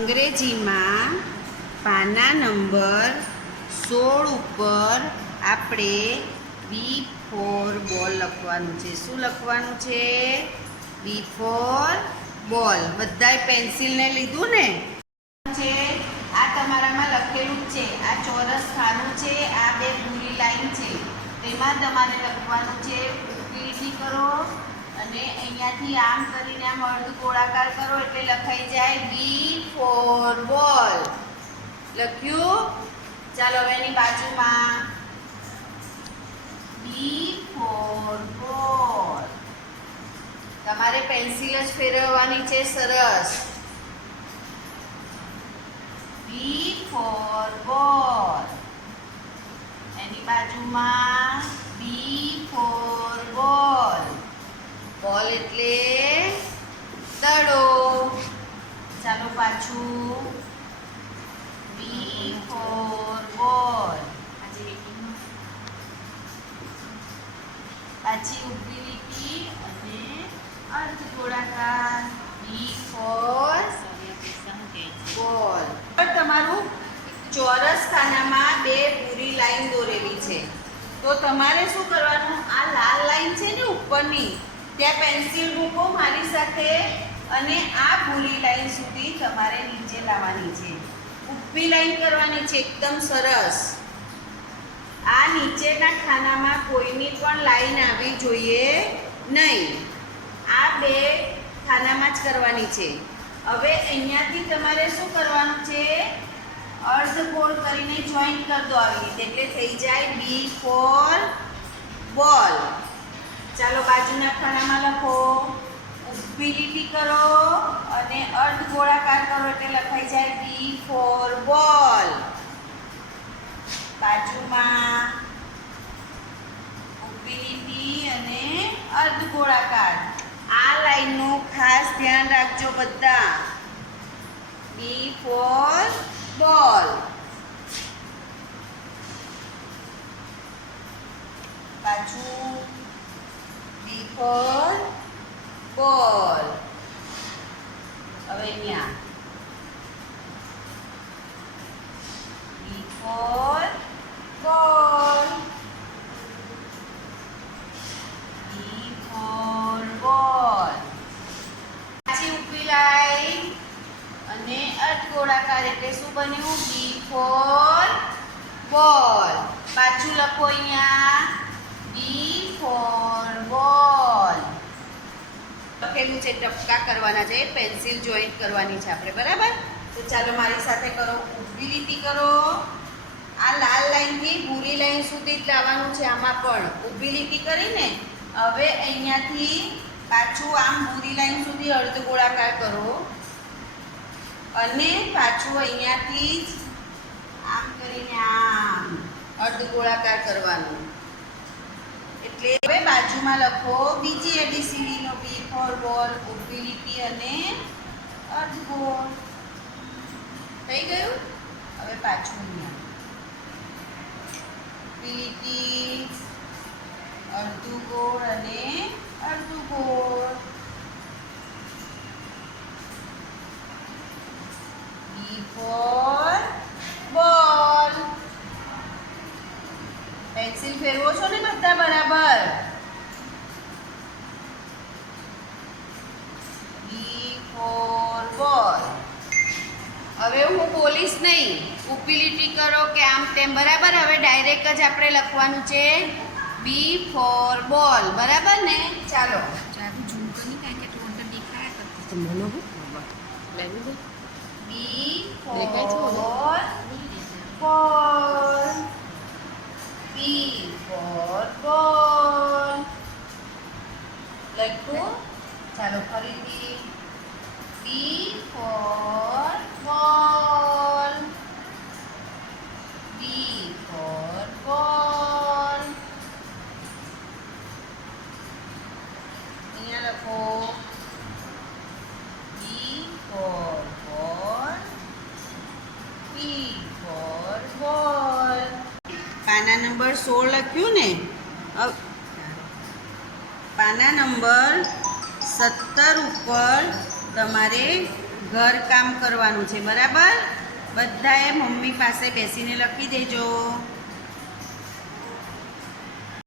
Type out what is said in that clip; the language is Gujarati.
અંગ્રેજીમાં પાના નંબર સોળ ઉપર આપણે બી ફોર બોલ લખવાનું છે. શું લખવાનું છે? બી ફોર બોલ. બધાય પેન્સિલને લીધું ને? છે. આ તમારામાં લખેલું છે. આ ચોરસ ખાનું છે. આ બે ભૂરી લાઈન છે. તેમાં તમારે લખવાનું છે. લીટી કરો. અને અહીંયાથી આમ કરીને આમ અડધું ગોળાકાર કરો એટલે લખાઈ જાય બી ફોર બોલ. લખ્યું? ચાલો હવે એની બાજુમાં. બી ફોર બોલ. તમારે પેન્સિલ જ ફેરવવાની છે સરસ. બી ફોર બોલ એની બાજુમાં બી ફોર બોલ બોલ એટલે દડો ચાલો બી ફોર બોલ પાછી ઊભી લીટી અને અર્ધ બી ફોર બોલ પણ તમારું ચોરસ ખાનામાં બે પૂરી લાઈન દોરેલી છે. તો તમારે શું કરવાનું? આ લાલ લાઈન છે ને ઉપરની, ત્યાં પેન્સિલ મૂકો, મારી સાથે અને આ ભૂરી લાઈન સુધી તમારે નીચે લાવવાની છે. ઊભી લાઈન કરવાની છે, એકદમ સરસ. આ નીચેના ખાનામાં કોઈની પણ લાઈન આવવી જોઈએ નહીં. આ બે ખાનામાં જ કરવાની છે. હવે અહીંયાથી તમારે શું કરવાનું છે? અર્ધ ગોળ કરીને જોઈન્ટ કરી દો આવી રીતે, એટલે થઈ જાય બી ફોર બોલ ચાલો બાજુના ખાનામાં લખો. ઊભી લીટી કરો અને અર્ધ ગોળાકાર કરો એટલે લખાઈ જાય બી ફોર બોલ બાજુમાં ઊભી અને અર્ધ ગોળાકાર. આ લાઈનનું ખાસ ધ્યાન રાખજો બધા. બી ફોર બોલ બાજુ બી ફોર બોલ. હવે અહીંયા બી ફોર બોલ. બી ફોર બોલ. પાછી ઊભી લાઈન અને અર્ધગોળાકાર એટલે શું બન્યું? બી ફોર બોલ. પાછું લખો અહીંયા. બી ફોર બોલ લખેલું છે ટપકા કરવાના છે પેન્સિલ જોઈન્ટ કરવાની છે આપણે, બરાબર? તો ચાલો મારી સાથે કરો ઊભી લીટી કરો. આ લાલ લાઈનથી ભૂરી લાઈન સુધી જ લાવવાનું છે આમાં પણ. ઊભી લીટી કરીને હવે અહીંયાથી પાછું આમ ભૂરી લાઈન સુધી અર્ધ ગોળાકાર કરો. અને પાછું અહીંયાથી જ આમ કરીને આમ અર્ધ ગોળાકાર કરવાનું. એટલે હવે બાજુમાં લખો બીજી એબીસીડી નો બી ફોર બોલ ઊભી લીટી અને અર્ધ ગોળ થઈ ગયું? હવે પાછું અહીંયા. લીટી અડધું ગોળ અને અડધું ગોળ પેન્સિલ ફેરવો છો ને બધા બરાબર? બી ફોર બોલ હવે હું બોલીશ નહીં. ઊભી લીટી કરો કે આમ તેમ. બરાબર? હવે ડાયરેક્ટ જ આપણે લખવાનું છે બી ફોર બોલ બરાબર ને? ચાલો. ચાલુ ઝૂમ કરી કારણ કે તું અંદર દેખાયા કરતી. મને બી ફોર બોલ લખ્યું ચાલો ફરીથી બી ફોર બોલ બી ફોર બોલ બી ફોર બોલ બી ફોર બોલ પાના નંબર સોળ લખ્યું ને? પાના નંબર સત્તર ઉપર તમારે ઘર કામ કરવાનું છે, બરાબર? બધાએ મમ્મી પાસે બેસીને લખી દેજો.